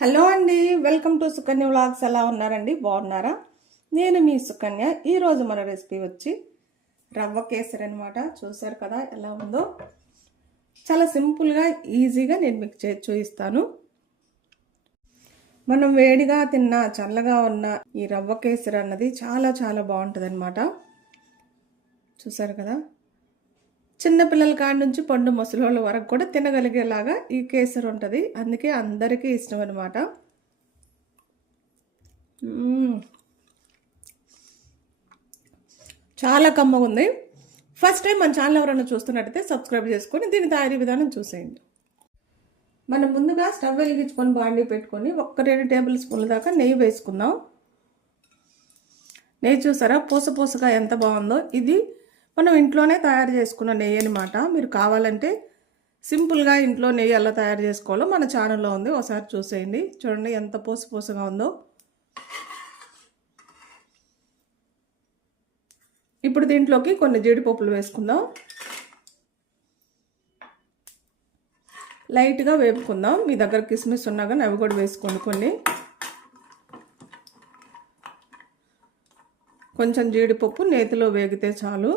Hello అండి welcome to Sukanya vlogs. ఎలా ఉన్నారండి? బాగున్నారా? నేను మీ సుకన్య. ఈరోజు మన రెసిపీ వచ్చి రవ్వ కేసరి అనమాట చూసారు కదా ఎలా ఉందో? చాలా సింపుల్గా ఈజీగా నేను మీకు చే చూపిస్తాను. మనం వేడిగా తిన్న చల్లగా ఉన్న ఈ రవ్వ కేసరి అన్నది చాలా చాలా బాగుంటుంది అనమాట చూసారు కదా? చిన్నపిల్లల కాడి నుంచి పండు ముసలోళ్ళ వరకు కూడా తినగలిగేలాగా ఈ కేసరి ఉంటుంది. అందుకే అందరికీ ఇష్టం అనమాట చాలా కమ్మగా ఉంది. ఫస్ట్ టైం మన ఛానల్ ఎవరైనా చూస్తున్నట్టయితే సబ్స్క్రైబ్ చేసుకొని దీని తయారీ విధానం చూసేయండి. మనం ముందుగా స్టవ్ వెలిగించుకొని బాండీ పెట్టుకొని ఒక్క రెండు టేబుల్ స్పూన్ల దాకా నెయ్యి వేసుకుందాం. నెయ్యి చూసారా? పూస పూసగా ఎంత బాగుందో. ఇది మనం ఇంట్లోనే తయారు చేసుకున్న నెయ్యి అనమాట మీరు కావాలంటే సింపుల్గా ఇంట్లో నెయ్యి ఎలా తయారు చేసుకోవాలో మన ఛానల్లో ఉంది. ఒకసారి చూసేయండి. చూడండి ఎంత పూస పోసగా ఉందో. ఇప్పుడు దీంట్లోకి కొన్ని జీడిపప్పులు వేసుకుందాం. లైట్గా వేపుకుందాం. మీ దగ్గర కిస్మిస్ ఉన్నా కానీ అవి కూడా వేసుకోండి కొన్ని. కొంచెం జీడిపప్పు నేతిలో వేగితే చాలు.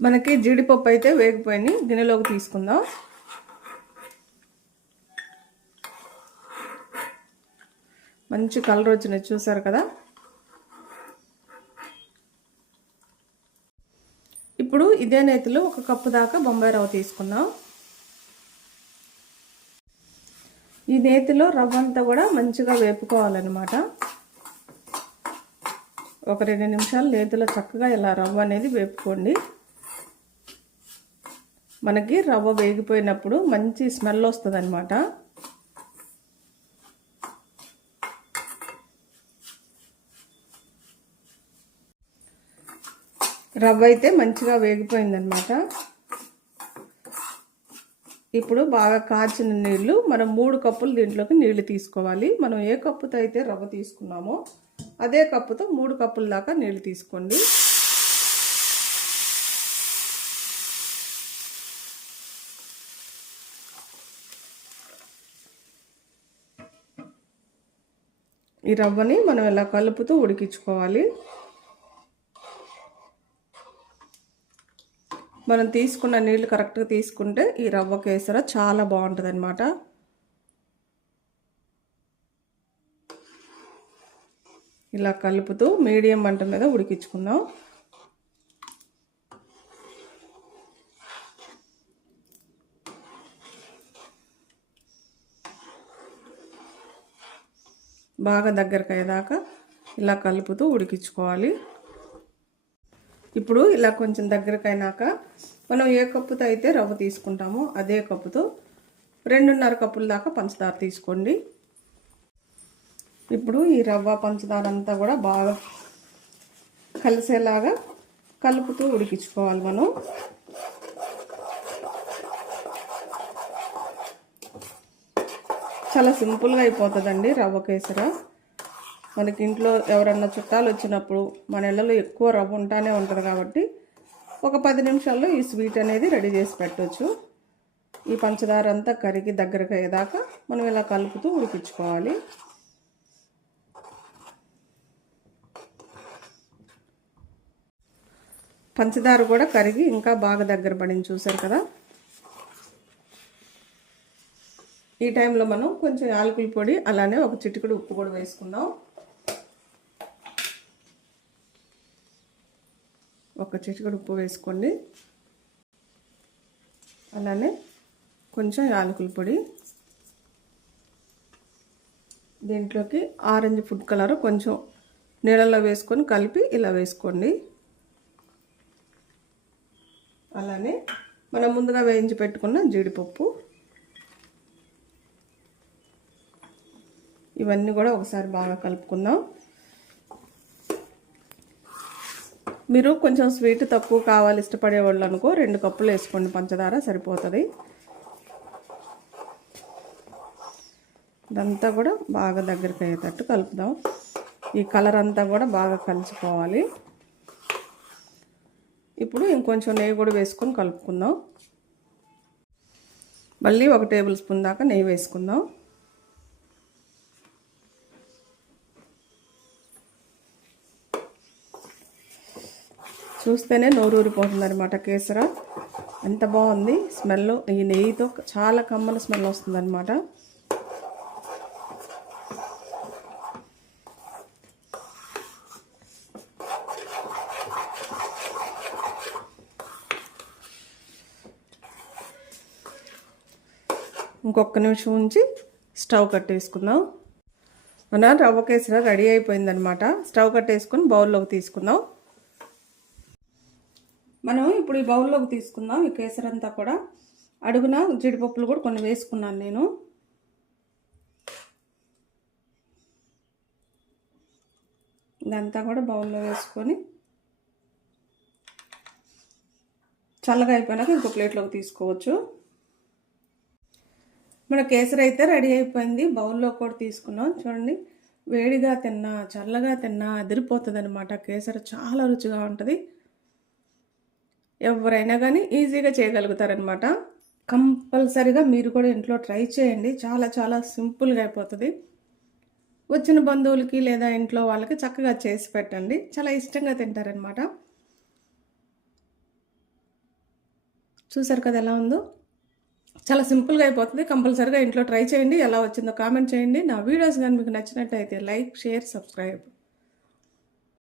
మనకి జీడిపప్పు అయితే వేగిపోయినాయి గిన్నెలోకి తీసుకుందాం. మంచి కలర్ వచ్చినాయి చూసారు కదా? ఇప్పుడు ఇదే నేతిలో ఒక కప్పు దాకా బొంబాయి రవ్వ తీసుకుందాం. ఈ నేతిలో రవ్వ అంతా కూడా మంచిగా వేపుకోవాలన్నమాట. ఒక రెండు నిమిషాలు నేతిలో చక్కగా ఇలా రవ్వ అనేది వేపుకోండి. మనకి రవ్వ వేగిపోయినప్పుడు మంచి స్మెల్ వస్తుంది అనమాట రవ్వ అయితే మంచిగా వేగిపోయిందనమాట ఇప్పుడు బాగా కాచిన నీళ్ళు మనం మూడు కప్పులు దీంట్లోకి నీళ్ళు తీసుకోవాలి. మనం ఏ కప్పుతో అయితే రవ్వ తీసుకున్నామో అదే కప్పుతో మూడు కప్పుల దాకా నీళ్ళు తీసుకోండి. ఈ రవ్వని మనం ఇలా కలుపుతూ ఉడికించుకోవాలి? మనం తీసుకున్న నీళ్ళు కరెక్ట్గా తీసుకుంటే ఈ రవ్వ కేసర చాలా బాగుంటుంది అనమాట ఇలా కలుపుతూ మీడియం మంట మీద ఉడికించుకుందాం. బాగా దగ్గరకు అయ్యేదాకా ఇలా కలుపుతూ ఉడికించుకోవాలి. ఇప్పుడు ఇలా కొంచెం దగ్గరకైనాక అయినాక మనం ఏ కప్పుతో అయితే రవ్వ తీసుకుంటామో అదే కప్పుతో రెండున్నర కప్పుల దాకా పంచదార తీసుకోండి. ఇప్పుడు ఈ రవ్వ పంచదార అంతా కూడా బాగా కలిసేలాగా కలుపుతూ ఉడికించుకోవాలి మనం. చాలా సింపుల్గా అయిపోతుందండి రవ్వ కేసర. మనకి ఇంట్లో ఎవరన్నా చుట్టాలు వచ్చినప్పుడు మన ఇళ్ళలో ఎక్కువ రవ్వ ఉంటానే ఉంటుంది కాబట్టి ఒక పది నిమిషాల్లో ఈ స్వీట్ అనేది రెడీ చేసి పెట్టవచ్చు ఈ పంచదార అంతా కరిగి దగ్గరకు అయ్యేదాకా మనం ఇలా కలుపుతూ ఉడికించుకోవాలి. పంచదార కూడా కరిగి ఇంకా బాగా దగ్గర పడింది చూసారు కదా? ఈ టైంలో మనం కొంచెం యాలకుల పొడి అలానే ఒక చిటికడు ఉప్పు కూడా వేసుకుందాం. ఒక చిటికడు ఉప్పు వేసుకోండి. అలానే కొంచెం యాలకుల పొడి. దీంట్లోకి ఆరెంజ్ ఫుడ్ కలర్ కొంచెం నీళ్ళల్లో వేసుకొని కలిపి ఇలా వేసుకోండి. అలానే మనం ముందుగా వేయించి పెట్టుకున్న జీడిపప్పు. ఇవన్నీ కూడా ఒకసారి బాగా కలుపుకుందాం. మీరు కొంచెం స్వీట్ తక్కువ కావాలి ఇష్టపడే వాళ్ళు అనుకో రెండు కప్పులు వేసుకోండి పంచదార సరిపోతుంది. ఇదంతా కూడా బాగా దగ్గరికి అయ్యేటట్టు కలుపుదాం. ఈ కలర్ అంతా కూడా బాగా కలిసిపోవాలి. ఇప్పుడు ఇంకొంచెం నెయ్యి కూడా వేసుకొని కలుపుకుందాం. మళ్ళీ ఒక టేబుల్ స్పూన్ దాకా నెయ్యి వేసుకుందాం. చూస్తేనే నోరూరిపోతుంది అనమాట కేసర. ఎంత బాగుంది స్మెల్. ఈ నెయ్యితో చాలా కమ్మల స్మెల్ వస్తుందన్నమాట. ఇంకొక నిమిషం ఉంచి స్టవ్ కట్టేసుకుందాం. మన రవ్వ కేసర రెడీ అయిపోయిందనమాట స్టవ్ కట్టేసుకుని బౌల్లోకి తీసుకుందాం. మనం ఇప్పుడు ఈ బౌల్లోకి తీసుకుందాం. ఈ కేసరంతా కూడా అడుగున జీడిపప్పులు కూడా కొన్ని వేసుకున్నాను నేను. ఇదంతా కూడా బౌల్లో వేసుకొని చల్లగా అయిపోయినాక ఇంకో ప్లేట్లోకి తీసుకోవచ్చు. మన కేసరి అయితే రెడీ అయిపోయింది. బౌల్లో కూడా తీసుకున్నాం. చూడండి వేడిగా తిన్నా చల్లగా తిన్నా అదిరిపోతుంది అనమాట కేసరి చాలా రుచిగా ఉంటుంది. ఎవరైనా కానీ ఈజీగా చేయగలుగుతారనమాట కంపల్సరిగా మీరు కూడా ఇంట్లో ట్రై చేయండి. చాలా చాలా సింపుల్గా అయిపోతుంది. వచ్చిన బంధువులకి లేదా ఇంట్లో వాళ్ళకి చక్కగా చేసి పెట్టండి. చాలా ఇష్టంగా తింటారనమాట చూసారు కదా ఎలా ఉందో? చాలా సింపుల్గా అయిపోతుంది. కంపల్సరిగా ఇంట్లో ట్రై చేయండి. ఎలా వచ్చిందో కామెంట్ చేయండి. నా వీడియోస్ కానీ మీకు నచ్చినట్టయితే లైక్ షేర్ సబ్స్క్రైబ్.